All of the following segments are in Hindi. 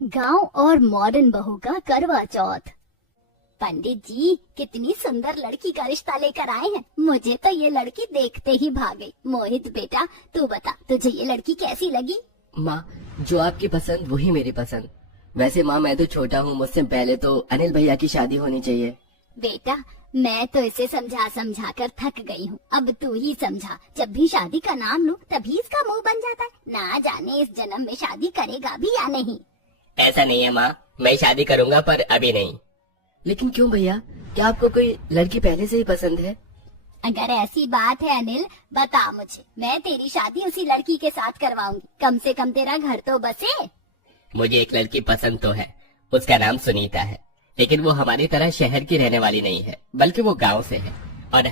गांव और मॉडर्न बहू का करवा चौथ। पंडित जी कितनी सुंदर लड़की का रिश्ता लेकर आए हैं। मुझे तो ये लड़की देखते ही भाग गई। मोहित बेटा तू बता, तुझे ये लड़की कैसी लगी? माँ, जो आपकी पसंद वही मेरी पसंद। वैसे माँ, मैं तो छोटा हूँ, मुझसे पहले तो अनिल भैया की शादी होनी चाहिए। बेटा मैं तो इसे समझा समझा कर थक गई हूँ, अब तू ही समझा। जब भी शादी का नाम लूँ तभी इसका मुंह बन जाता है। ना जाने इस जन्म में शादी करेगा भी या नहीं। ऐसा नहीं है माँ, मैं शादी करूँगा पर अभी नहीं। लेकिन क्यों भैया, क्या आपको कोई लड़की पहले से ही पसंद है? अगर ऐसी बात है अनिल, बता मुझे, मैं तेरी शादी उसी लड़की के साथ करवाऊंगी। कम से कम तेरा घर तो बसे। मुझे एक लड़की पसंद तो है, उसका नाम सुनीता है, लेकिन वो हमारी तरह शहर की रहने वाली नहीं है, बल्कि वो गांव से है और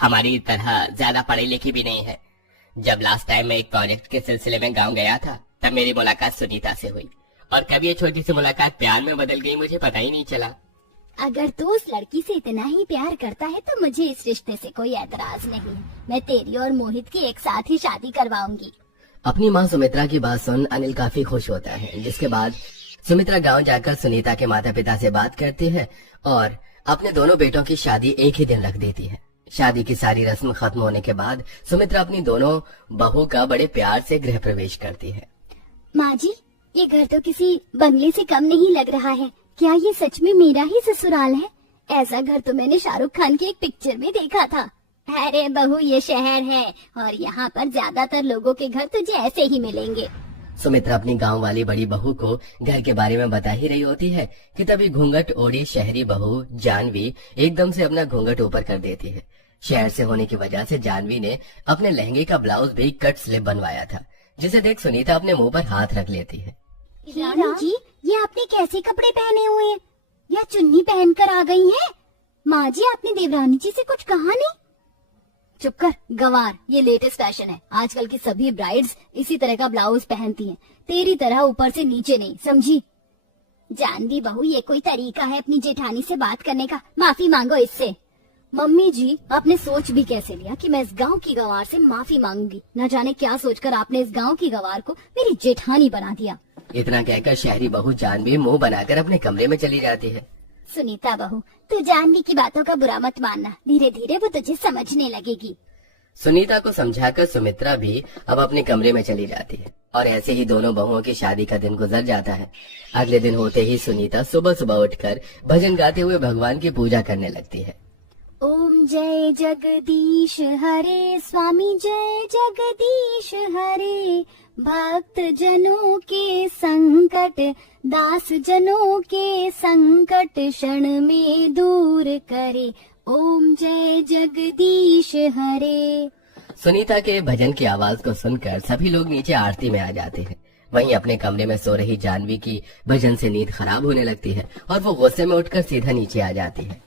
हमारी तरह ज्यादा पढ़ी लिखी भी नहीं है। जब लास्ट टाइम मैं एक प्रोजेक्ट के सिलसिले में गांव गया था, तब मेरी मुलाकात सुनीता से हुई और कब ये छोटी सी मुलाकात प्यार में बदल गई मुझे पता ही नहीं चला। अगर तू उस लड़की से इतना ही प्यार करता है तो मुझे इस रिश्ते से कोई एतराज नहीं है। मैं तेरी और मोहित की एक साथ ही शादी करवाऊंगी। अपनी माँ सुमित्रा की बात सुन अनिल काफी खुश होता है, जिसके बाद सुमित्रा गांव जाकर सुनीता के माता पिता से बात करती है और अपने दोनों बेटों की शादी एक ही दिन रख देती है। शादी की सारी रस्म खत्म होने के बाद सुमित्रा अपनी दोनों बहू का बड़े प्यार से गृह प्रवेश करती है। माँ जी, ये घर तो किसी बंगले से कम नहीं लग रहा है। क्या ये सच में मेरा ही ससुराल है? ऐसा घर तो मैंने शाहरुख खान की एक पिक्चर में देखा था। अरे बहू, ये शहर है और यहाँ पर ज्यादातर लोगों के घर तुझे ऐसे ही मिलेंगे। सुमित्रा अपनी गांव वाली बड़ी बहू को घर के बारे में बता ही रही होती है कि तभी घूंघट ओढ़ी शहरी बहू जानवी एकदम से अपना घूंघट ऊपर कर देती है। शहर से होने की वजह से जानवी ने अपने लहंगे का ब्लाउज भी कट स्लिप बनवाया था, जिसे देख सुनीता अपने मुंह पर हाथ रख लेती है। रानी जी, ये आपने कैसे कपड़े पहने हुए हैं? या चुन्नी पहनकर आ गई हैं? माँ जी, आपने देवरानी जी से कुछ कहा नहीं? चुप कर गंवार, ये लेटेस्ट फैशन है। आजकल की सभी ब्राइड्स इसी तरह का ब्लाउज पहनती हैं, तेरी तरह ऊपर से नीचे नहीं, समझी? जानवी बहू, ये कोई तरीका है अपनी जेठानी से बात करने का? माफी मांगो इससे। मम्मी जी, आपने सोच भी कैसे लिया कि मैं इस गांव की गंवार से माफी मांगूंगी? न जाने क्या सोचकर आपने इस गांव की गंवार को मेरी जेठानी बना दिया। इतना कहकर शहरी बहू जानवी मुंह बनाकर अपने कमरे में चली जाती है। सुनीता बहू, तू जानवी की बातों का बुरा मत मानना, धीरे धीरे वो तुझे समझने लगेगी। सुनीता को समझाकर सुमित्रा भी अब अपने कमरे में चली जाती है और ऐसे ही दोनों बहुओं की शादी का दिन गुजर जाता है। अगले दिन होते ही सुनीता सुबह सुबह उठकर भजन गाते हुए भगवान की पूजा करने लगती है। ओम जय जगदीश हरे, स्वामी जय जगदीश हरे, भक्त जनों के संकट, दास जनों के संकट क्षण में दूर करे। ओम जय जगदीश हरे। सुनीता के भजन की आवाज को सुनकर सभी लोग नीचे आरती में आ जाते हैं। वहीं अपने कमरे में सो रही जानवी की भजन से नींद खराब होने लगती है और वो गुस्से में उठकर सीधा नीचे आ जाती है।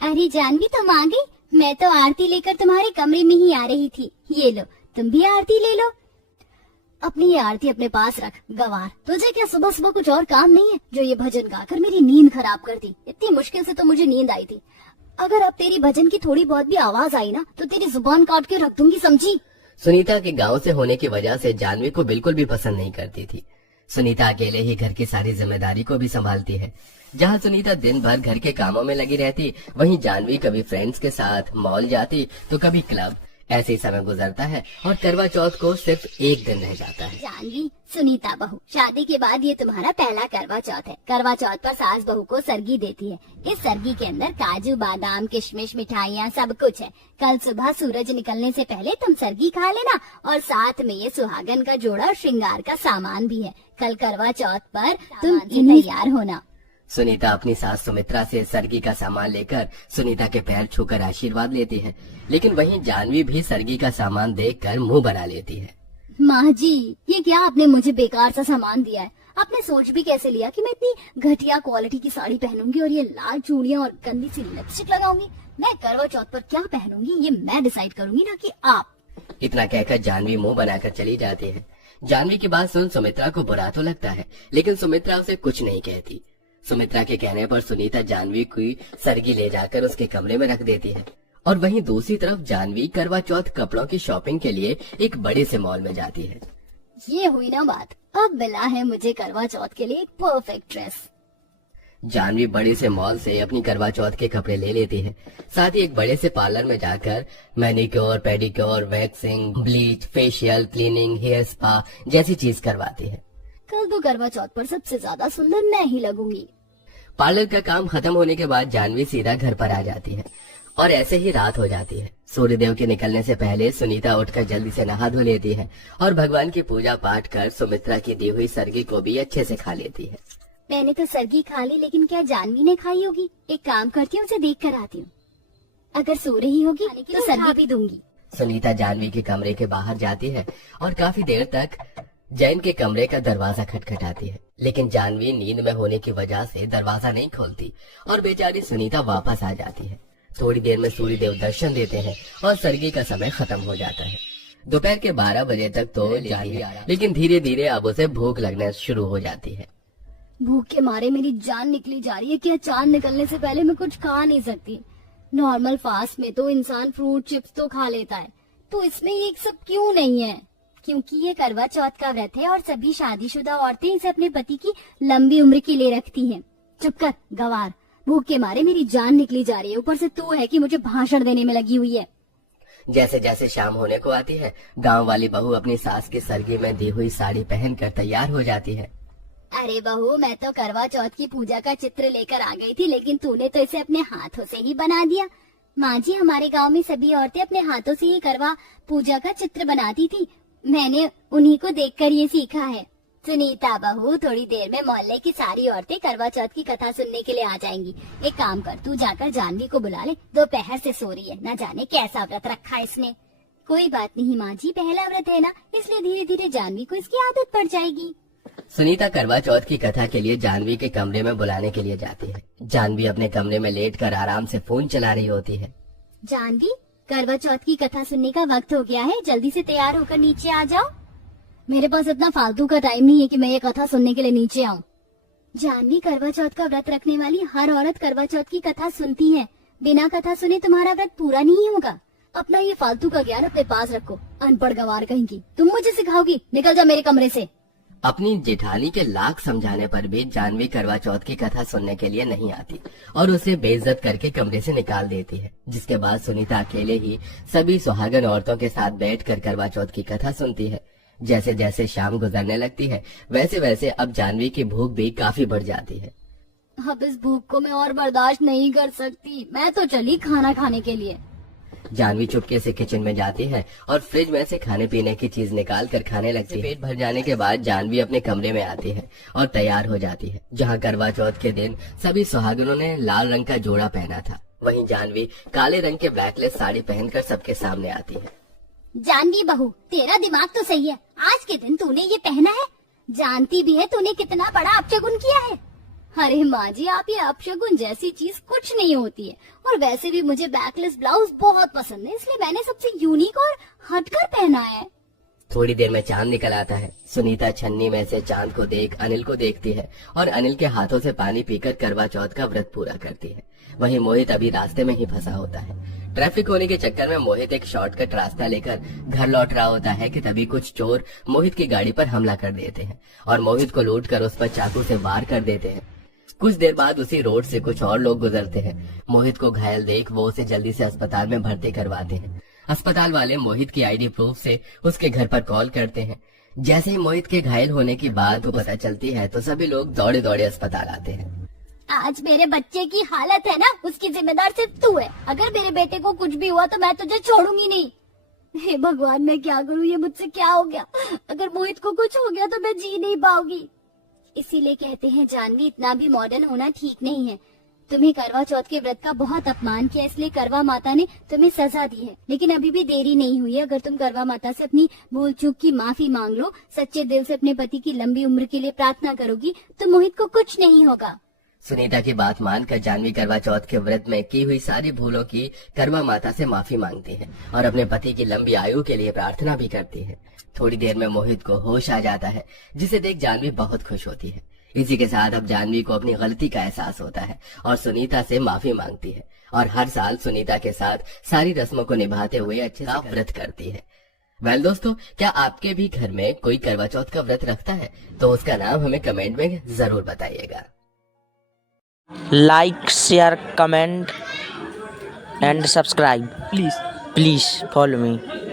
अरे जानवी, तुम आ गई? मैं तो आरती लेकर तुम्हारे कमरे में ही आ रही थी। ये लो, तुम भी आरती ले लो। अपनी ये आरती अपने पास रख गंवार। तुझे क्या सुबह सुबह कुछ और काम नहीं है जो ये भजन गाकर मेरी नींद खराब कर दी? इतनी मुश्किल से तो मुझे नींद आई थी। अगर अब तेरी भजन की थोड़ी बहुत भी आवाज आई ना तो तेरी जुबान काट के रख दूंगी, समझी? सुनीता के गांव से होने की वजह से जानवी को बिल्कुल भी पसंद नहीं करती थी। सुनीता अकेले ही घर की सारी जिम्मेदारी को भी संभालती है। जहाँ सुनीता दिन भर घर के कामों में लगी रहती, वहीं जानवी कभी फ्रेंड्स के साथ मॉल जाती तो कभी क्लब। ऐसे ही समय गुजरता है और करवा चौथ को सिर्फ एक दिन रह जाता है। जानवी, सुनीता बहू, शादी के बाद ये तुम्हारा पहला करवा चौथ है। करवा चौथ पर सास बहू को सरगी देती है। इस सरगी के अंदर काजू बादाम किशमिश मिठाइयाँ सब कुछ है। कल सुबह सूरज निकलने से पहले तुम सरगी खा लेना और साथ में ये सुहागन का जोड़ा और श्रृंगार का सामान भी है। कल करवा चौथ पर तुम तैयार होना। सुनीता अपनी सास सुमित्रा से सरगी का सामान लेकर सुनीता के पैर छूकर आशीर्वाद लेती है, लेकिन वहीं जानवी भी सरगी का सामान देखकर मुंह बना लेती है। माँ जी, ये क्या आपने मुझे बेकार सा सामान दिया है? आपने सोच भी कैसे लिया कि मैं इतनी घटिया क्वालिटी की साड़ी पहनूंगी और ये लाल चूड़ियाँ और गंदी सी लिपस्टिक लगाऊंगी? मैं करवा चौथ पर क्या पहनूंगी ये मैं डिसाइड करूंगी, ना कि आप। इतना कहकर जानवी मुंह बनाकर चली जाती है। जानवी की बात सुन सुमित्रा को बुरा तो लगता है, लेकिन सुमित्रा उसे कुछ नहीं कहती। सुमित्रा के कहने पर सुनीता जानवी की सरगी ले जाकर उसके कमरे में रख देती है और वहीं दूसरी तरफ जानवी करवा चौथ कपड़ों की शॉपिंग के लिए एक बड़े से मॉल में जाती है। ये हुई ना बात। अब मिला है मुझे करवा चौथ के लिए एक परफेक्ट ड्रेस। जानवी बड़े से मॉल से अपनी करवा चौथ के कपड़े ले लेती है। साथ ही एक बड़े से पार्लर में जाकर manicure, pedicure, waxing, bleach, facial, cleaning, hair spa जैसी चीज करवाती है। कल तो करवा चौथ पर सबसे ज्यादा सुंदर मैं ही लगूंगी। पार्लर का काम खत्म होने के बाद जानवी सीधा घर पर आ जाती है और ऐसे ही रात हो जाती है। सूर्यदेव के निकलने से पहले सुनीता उठकर जल्दी से नहा धो लेती है और भगवान की पूजा पाठ कर सुमित्रा की दी हुई सरगी को भी अच्छे से खा लेती है। मैंने तो सरगी खा ली, लेकिन क्या जानवी ने खाई होगी? एक काम करती हूँ, उसे देख कर आती हूँ। अगर सो रही होगी तो सरगी भी दूंगी। सुनीता जानवी के कमरे के बाहर जाती है और काफी देर तक जैन के कमरे का दरवाजा खटखटाती है, लेकिन जानवी नींद में होने की वजह से दरवाजा नहीं खोलती और बेचारी सुनीता वापस आ जाती है। थोड़ी देर में सूर्यदेव दर्शन देते हैं और सरगी का समय खत्म हो जाता है। दोपहर के 12 बजे तक तो जानवी लेकिन धीरे धीरे अब उसे भूख लगना शुरू हो जाती है। भूख के मारे मेरी जान निकली जा रही है। क्या चांद निकलने से पहले मैं कुछ खा नहीं सकती? नॉर्मल फास्ट में तो इंसान फ्रूट चिप्स तो खा लेता है, तो इसमें ये सब क्यों नहीं है? क्योंकि ये करवा चौथ का व्रत है और सभी शादीशुदा औरतें इसे अपने पति की लंबी उम्र के लिए रखती हैं। चुप कर गवार, भूख के मारे मेरी जान निकली जा रही है, ऊपर से तू है कि मुझे भाषण देने में लगी हुई है। जैसे जैसे शाम होने को आती है, गांव वाली बहू अपनी सास की सरगी में दी हुई साड़ी पहनकर तैयार हो जाती है। अरे बहू, मैं तो करवा चौथ की पूजा का चित्र लेकर आ गई थी, लेकिन तूने तो इसे अपने हाथों से ही बना दिया। माँ जी, हमारे गांव में सभी औरतें अपने हाथों से ही करवा पूजा का चित्र बनाती थी। मैंने उन्हीं को देखकर ये सीखा है। सुनीता बहू, थोड़ी देर में मोहल्ले की सारी औरतें करवा चौथ की कथा सुनने के लिए आ जाएंगी। एक काम कर, तू जाकर जानवी को बुला ले, दोपहर से सो रही है, न जाने कैसा व्रत रखा इसने। कोई बात नहीं माँ जी, पहला व्रत है ना, इसलिए धीरे धीरे जानवी को इसकी आदत पड़ जाएगी। सुनीता करवा चौथ की कथा के लिए जानवी के कमरे में बुलाने के लिए जाती है। जानवी अपने कमरे में लेटकर आराम से फोन चला रही होती है। जानवी, करवा चौथ की कथा सुनने का वक्त हो गया है, जल्दी से तैयार होकर नीचे आ जाओ। मेरे पास इतना फालतू का टाइम नहीं है कि मैं ये कथा सुनने के लिए नीचे आऊँ। जानवी, करवा चौथ का व्रत रखने वाली हर औरत करवा चौथ की कथा सुनती है। बिना कथा सुने तुम्हारा व्रत पूरा नहीं होगा। अपना ये फालतू का ज्ञान अपने पास रखो, अनपढ़ गवार कहीं की। तुम मुझे सिखाओगी? निकल जा मेरे कमरे से। अपनी जेठानी के लाख समझाने पर भी जानवी करवा चौथ की कथा सुनने के लिए नहीं आती और उसे बेइज्जत करके कमरे से निकाल देती है। जिसके बाद सुनीता अकेले ही सभी सुहागन औरतों के साथ बैठकर करवा चौथ की कथा सुनती है। जैसे जैसे शाम गुजरने लगती है, वैसे वैसे अब जानवी की भूख भी काफी बढ़ जाती है। अब इस भूख को मैं और बर्दाश्त नहीं कर सकती, मैं तो चली खाना खाने के लिए। जानवी चुपके से किचन में जाती है और फ्रिज में से खाने पीने की चीज निकाल कर खाने लगती है। पेट भर जाने के बाद जानवी अपने कमरे में आती है और तैयार हो जाती है। जहाँ करवा चौथ के दिन सभी सुहागनों ने लाल रंग का जोड़ा पहना था, वहीं जानवी काले रंग के ब्लैकलेस साड़ी पहनकर सबके सामने आती है। जानवी बहू, तेरा दिमाग तो सही है, आज के दिन तूने ये पहना है, जानती भी है तूने कितना बड़ा अपशगुन किया है। अरे माँ जी, आप ये अपशगुन जैसी चीज कुछ नहीं होती है, और वैसे भी मुझे बैकलेस ब्लाउज बहुत पसंद है, इसलिए मैंने सबसे यूनिक और हटकर पहना है। थोड़ी देर में चांद निकल आता है। सुनीता छन्नी में से चांद को देख अनिल को देखती है और अनिल के हाथों से पानी पीकर करवा चौथ का व्रत पूरा करती है। वहीं मोहित अभी रास्ते में ही फंसा होता है। ट्रैफिक होने के चक्कर में मोहित एक शॉर्टकट रास्ता लेकर घर लौट रहा होता है कि तभी कुछ चोर मोहित की गाड़ी पर हमला कर देते हैं और मोहित को लूटकर उस पर चाकू से वार कर देते हैं। कुछ देर बाद उसी रोड से कुछ और लोग गुजरते हैं। मोहित को घायल देख वो उसे जल्दी से अस्पताल में भर्ती करवाते हैं। अस्पताल वाले मोहित की आईडी प्रूफ से उसके घर पर कॉल करते हैं। जैसे ही मोहित के घायल होने की बात को पता चलती है तो सभी लोग दौड़े दौड़े अस्पताल आते हैं। आज मेरे बच्चे की हालत है ना, उसकी जिम्मेदार सिर्फ तू है। अगर मेरे बेटे को कुछ भी हुआ तो मैं तुझे छोड़ूंगी नहीं। हे भगवान, मैं क्या करूँ, ये मुझसे क्या हो गया? अगर मोहित को कुछ हो गया तो मैं जी नहीं पाऊंगी। इसीलिए कहते हैं जानवी, इतना भी मॉडर्न होना ठीक नहीं है। तुम्हें करवा चौथ के व्रत का बहुत अपमान किया, इसलिए करवा माता ने तुम्हें सजा दी है। लेकिन अभी भी देरी नहीं हुई है। अगर तुम करवा माता से अपनी भूल चूक की माफी मांग लो, सच्चे दिल से अपने पति की लंबी उम्र के लिए प्रार्थना करोगी, तो मोहित को कुछ नहीं होगा। सुनीता की बात मानकर जानवी करवा चौथ के व्रत में की हुई सारी भूलों की करवा माता से माफी मांगती है और अपने पति की लंबी आयु के लिए प्रार्थना भी करती है। थोड़ी देर में मोहित को होश आ जाता है, जिसे देख जानवी बहुत खुश होती है। इसी के साथ अब जानवी को अपनी गलती का एहसास होता है और सुनीता से माफी मांगती है और हर साल सुनीता के साथ सारी रस्मों को निभाते हुए अच्छे से व्रत करती है। वेल दोस्तों, क्या आपके भी घर में कोई करवा चौथ का व्रत रखता है? तो उसका नाम हमें कमेंट में जरूर बताइएगा। Like, share, comment and subscribe. Please follow me.